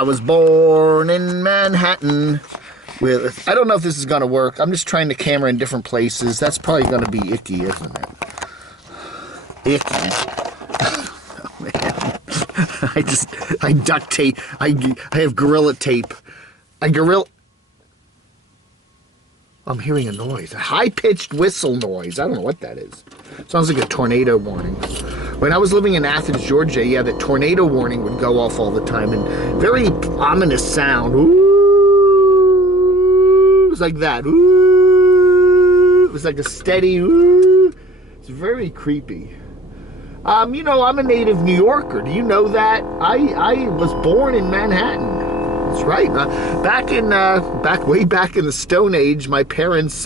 I was born in Manhattan. With, I don't know if this is going to work. I'm just trying the camera in different places. That's probably going to be icky, isn't it? Icky. Oh, man. I duct tape. I have Gorilla Tape. I'm hearing a noise. A high-pitched whistle noise. I don't know what that is. Sounds like a tornado warning. When I was living in Athens, Georgia, yeah, the tornado warning would go off all the time. And very ominous sound. Ooh. It was like that. Ooh. It was like a steady ooh. It's very creepy. You know, I'm a native New Yorker. Do you know that? I was born in Manhattan. That's right. Way back in the Stone Age, my parents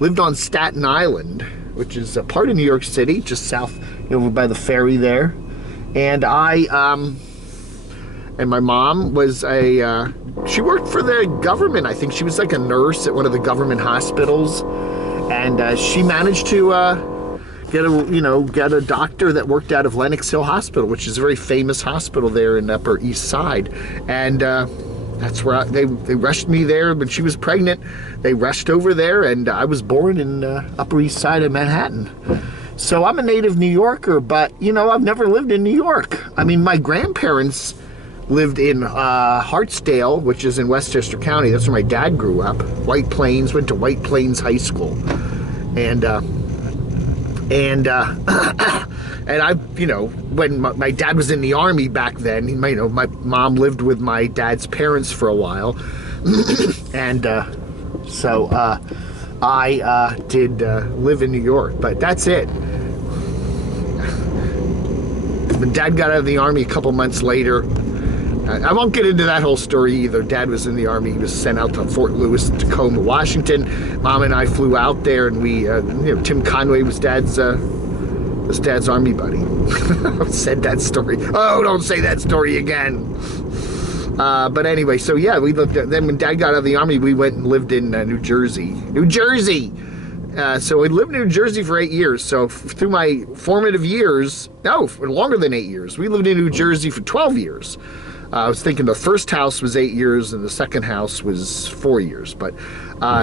lived on Staten Island, which is a part of New York City, just south, over by the ferry there. And and my mom was she worked for the government. I think she was like a nurse at one of the government hospitals, and she managed to get a doctor that worked out of Lenox Hill Hospital, which is a very famous hospital there in Upper East Side, and that's where they rushed me there when she was pregnant. They rushed over there, and I was born in Upper East Side of Manhattan. So I'm a native New Yorker, but I've never lived in New York. I mean, my grandparents lived in Hartsdale, which is in Westchester County. That's where my dad grew up. White Plains, went to White Plains High School, and I, when my dad was in the Army back then, my mom lived with my dad's parents for a while, and so I did live in New York, but that's it. When Dad got out of the Army a couple months later, I won't get into that whole story either. Dad was in the Army. He was sent out to Fort Lewis, Tacoma, Washington. Mom and I flew out there, and we, Tim Conway was Dad's Army buddy. I've said that story. Oh, don't say that story again. But anyway, so yeah, we lived. Then when Dad got out of the Army, we went and lived in New Jersey. New Jersey. So I lived in New Jersey for 8 years. So through my formative years, no, for longer than 8 years. We lived in New Jersey for 12 years. I was thinking the first house was 8 years and the second house was 4 years. But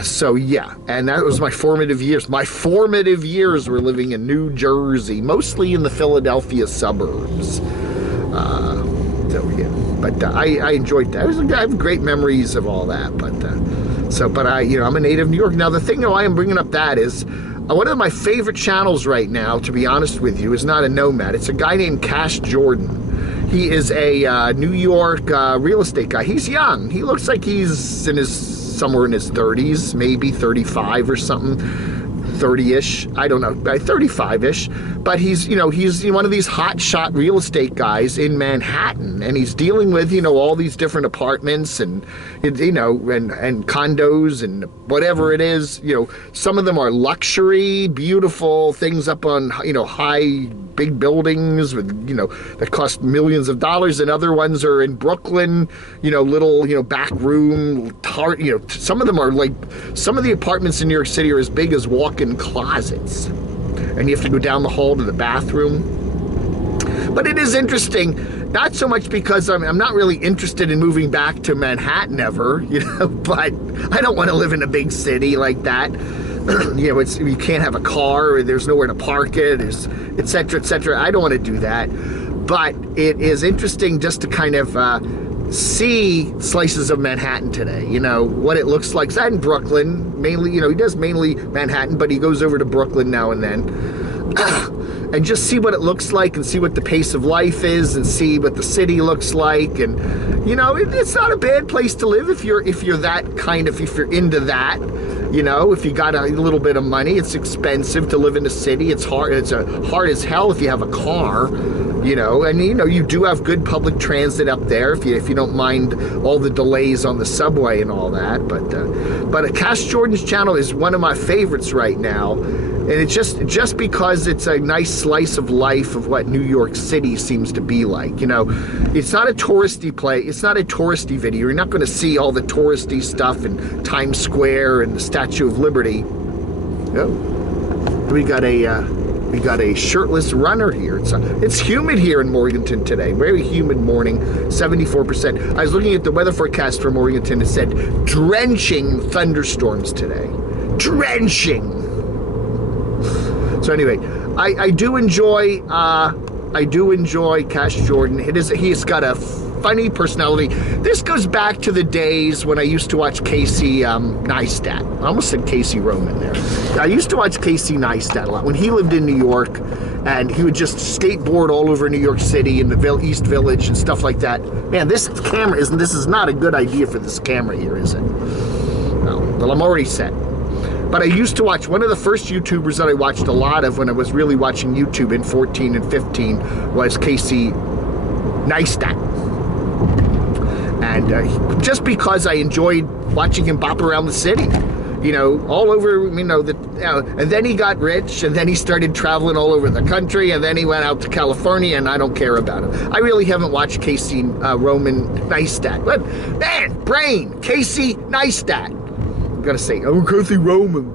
so yeah, and that was my formative years. My formative years were living in New Jersey, mostly in the Philadelphia suburbs. So yeah, but I enjoyed that. I have great memories of all that. But I'm a native New York. Now the thing why I'm bringing up that is one of my favorite channels right now, to be honest with you, is not a nomad. It's a guy named Cash Jordan. He is a New York real estate guy. He's young. He looks like he's somewhere in his 30s, maybe 35 or something, 30-ish. I don't know, 35-ish. But he's one of these hotshot real estate guys in Manhattan, and he's dealing with all these different apartments and and condos and whatever it is. Some of them are luxury, beautiful things up on high big buildings with that cost millions of dollars, and other ones are in Brooklyn, little back room, some of them are like, some of the apartments in New York City are as big as walk-in closets, and you have to go down the hall to the bathroom. But it is interesting, not so much because I'm not really interested in moving back to Manhattan ever, but I don't want to live in a big city like that. You can't have a car, or there's nowhere to park it, there's et cetera, et cetera. I don't want to do that. But it is interesting just to kind of see slices of Manhattan today, what it looks like. That in Brooklyn, mainly, he does mainly Manhattan, but he goes over to Brooklyn now and then. And just see what it looks like, and see what the pace of life is, and see what the city looks like. And it's not a bad place to live if you're that kind of, if you're into that. If you got a little bit of money. It's expensive to live in a city. It's hard. It's hard as hell if you have a car. And you do have good public transit up there if you don't mind all the delays on the subway and all that. But Cash Jordan's channel is one of my favorites right now. And it's just because it's a nice slice of life of what New York City seems to be like. It's not a touristy place. It's not a touristy video. You're not going to see all the touristy stuff in Times Square and the Statue of Liberty. Oh, we got a We got a shirtless runner here. It's humid here in Morganton today. Very humid morning, 74%. I was looking at the weather forecast for Morganton. It said drenching thunderstorms today. Drenching. So anyway, I do enjoy Cash Jordan. He's got a funny personality. This goes back to the days when I used to watch Casey Neistat. I almost said Casey Roman there. I used to watch Casey Neistat a lot when he lived in New York, and he would just skateboard all over New York City in the East Village and stuff like that. Man, this is not a good idea for this camera here, is it? No, well, I'm already set. But I used to watch, one of the first YouTubers that I watched a lot of when I was really watching YouTube in 14 and 15 was Casey Neistat. And just because I enjoyed watching him bop around the city, you know, all over, and then he got rich, and then he started traveling all over the country, and then he went out to California, and I don't care about him. I really haven't watched Casey Roman Neistat. But man, brain, Casey Neistat. I'm gonna say, oh, Casey Roman.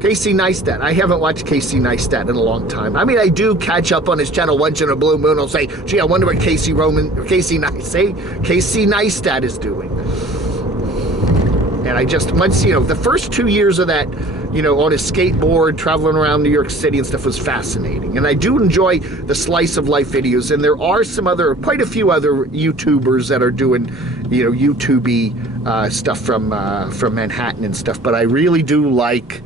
Casey Neistat. I haven't watched Casey Neistat in a long time. I mean, I do catch up on his channel once in a blue moon. I'll say, gee, I wonder what Casey Neistat is doing. And I just, once, the first 2 years of that, on his skateboard, traveling around New York City and stuff was fascinating. And I do enjoy the slice of life videos. And there are quite a few other YouTubers that are doing, YouTube-y stuff from Manhattan and stuff. But I really do like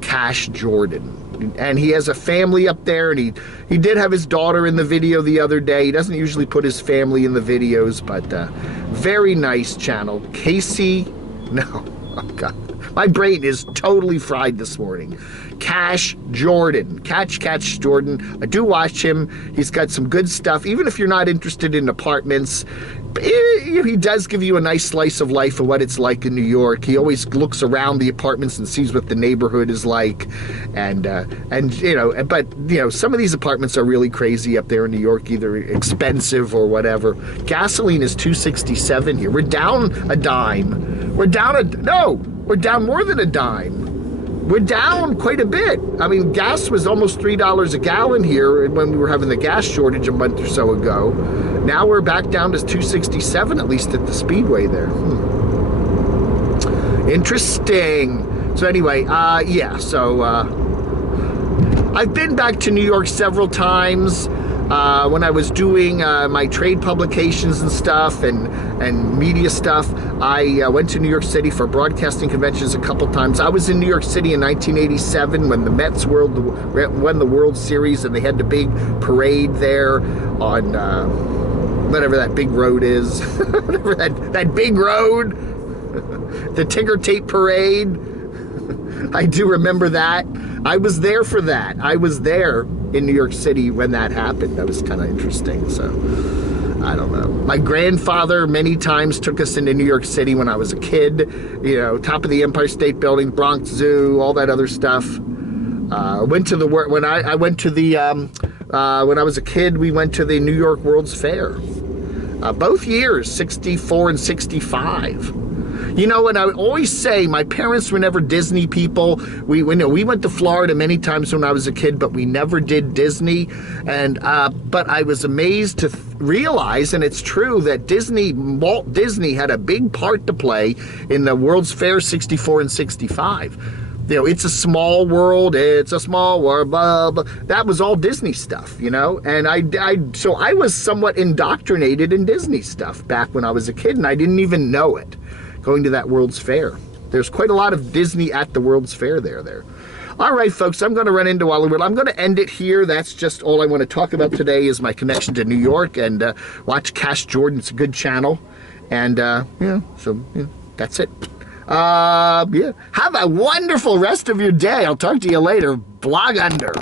Cash Jordan, and he has a family up there, and he did have his daughter in the video the other day. He doesn't usually put his family in the videos, but very nice channel. Oh God, my brain is totally fried this morning. Cash Jordan, Catch Jordan. I do watch him. He's got some good stuff, even if you're not interested in apartments. He does give you a nice slice of life of what it's like in New York. He always looks around the apartments and sees what the neighborhood is like, and some of these apartments are really crazy up there in New York, either expensive or whatever. Gasoline is $2.67 here. We're down a dime. We're down more than a dime. We're down quite a bit. I mean, gas was almost $3 a gallon here when we were having the gas shortage a month or so ago. Now we're back down to $2.67, at least at the Speedway there. Interesting. So anyway, I've been back to New York several times. When I was doing my trade publications and stuff and media stuff, I went to New York City for broadcasting conventions a couple times. I was in New York City in 1987 when the Mets won the World Series, and they had the big parade there on whatever that big road is. Whatever that big road. The ticker tape parade. I do remember that. I was there for that. I was there in New York City when that happened. That was kind of interesting. So, I don't know. My grandfather many times took us into New York City when I was a kid. Top of the Empire State Building, Bronx Zoo, all that other stuff. When I was a kid, we went to the New York World's Fair. Both years, 64 and 65. And I would always say my parents were never Disney people. We went to Florida many times when I was a kid, but we never did Disney. And but I was amazed to realize, and it's true, that Walt Disney had a big part to play in the World's Fair 64 and 65. It's a small world, it's a small world, blah, blah. That was all Disney stuff, and so I was somewhat indoctrinated in Disney stuff back when I was a kid, and I didn't even know it. Going to that World's Fair. There's quite a lot of Disney at the World's Fair there. All right, folks, I'm going to run into Hollywood. I'm going to end it here. That's just all I want to talk about today is my connection to New York, and watch Cash Jordan. It's a good channel. And, that's it. Have a wonderful rest of your day. I'll talk to you later. Blog under.